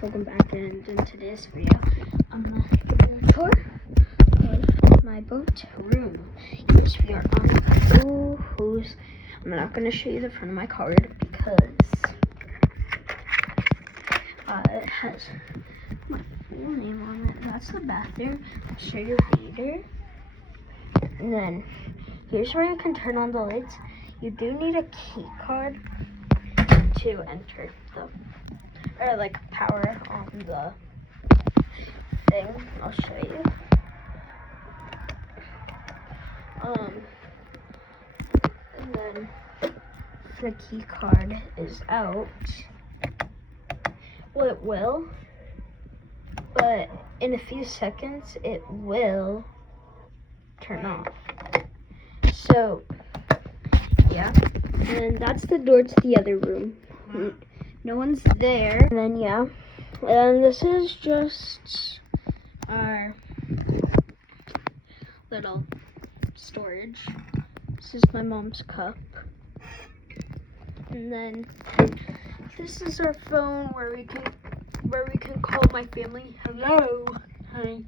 Welcome back, and in today's video, I'm gonna give you a tour of my boat room. Yes, we are on Boohoo's. I'm not gonna show you the front of my card because it has my full name on it. That's the bathroom. I'll show you later. And then here's where you can turn on the lights. You do need a key card to enter or like power on the thing. I'll show you. And then the key card is out. Well, it will, but in a few seconds it will turn off. So yeah, and that's the door to the other room. No one's there. And then yeah, and this is just our little storage. This is my mom's cup. And then this is our phone where we can call my family. Hello, honey.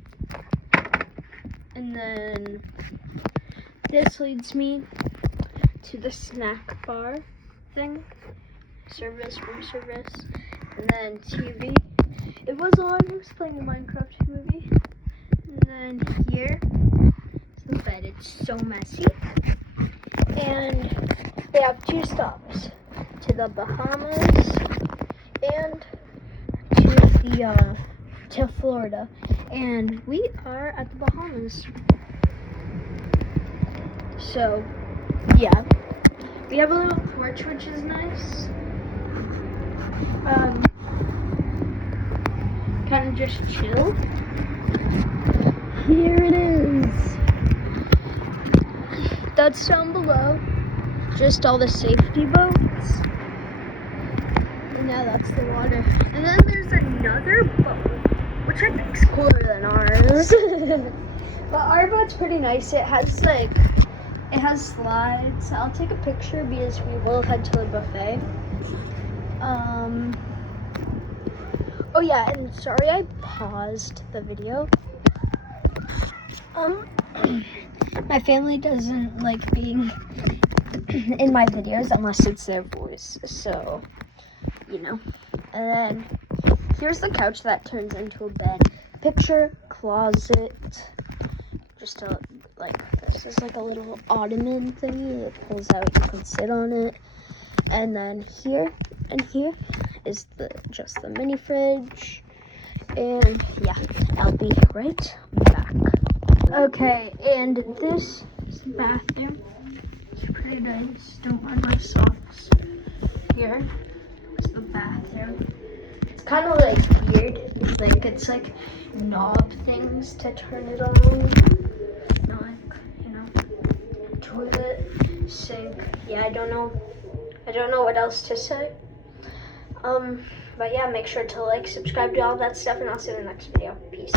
And then this leads me to the snack bar thing. Room service, and then TV. It was on. I was playing a Minecraft movie. And then here is the bed. It's so messy. And they have 2 stops: to the Bahamas and to Florida. And we are at the Bahamas. So yeah, we have a little porch, which is nice. Kind of just chill. Here it is. That's down below. Just all the safety boats. And now that's the water. And then there's another boat, which I think is cooler than ours. But our boat's pretty nice. It has slides. I'll take a picture because we will head to the buffet. Oh yeah, and sorry I paused the video. My family doesn't like being in my videos unless it's their voice, so, you know. And then here's the couch that turns into a bed. Picture closet. Just this is like a little ottoman thingy. It pulls out, you can sit on it. And then here and here is just the mini fridge. And yeah, I'll be right back. Okay, and this is the bathroom. It's pretty nice. Don't mind my socks. Here is the bathroom. It's kind of like weird. It's like knob things to turn it on. Not like, you know, toilet, sink. Yeah, I don't know what else to say. But yeah, make sure to like, subscribe, do all that stuff, and I'll see you in the next video. Peace.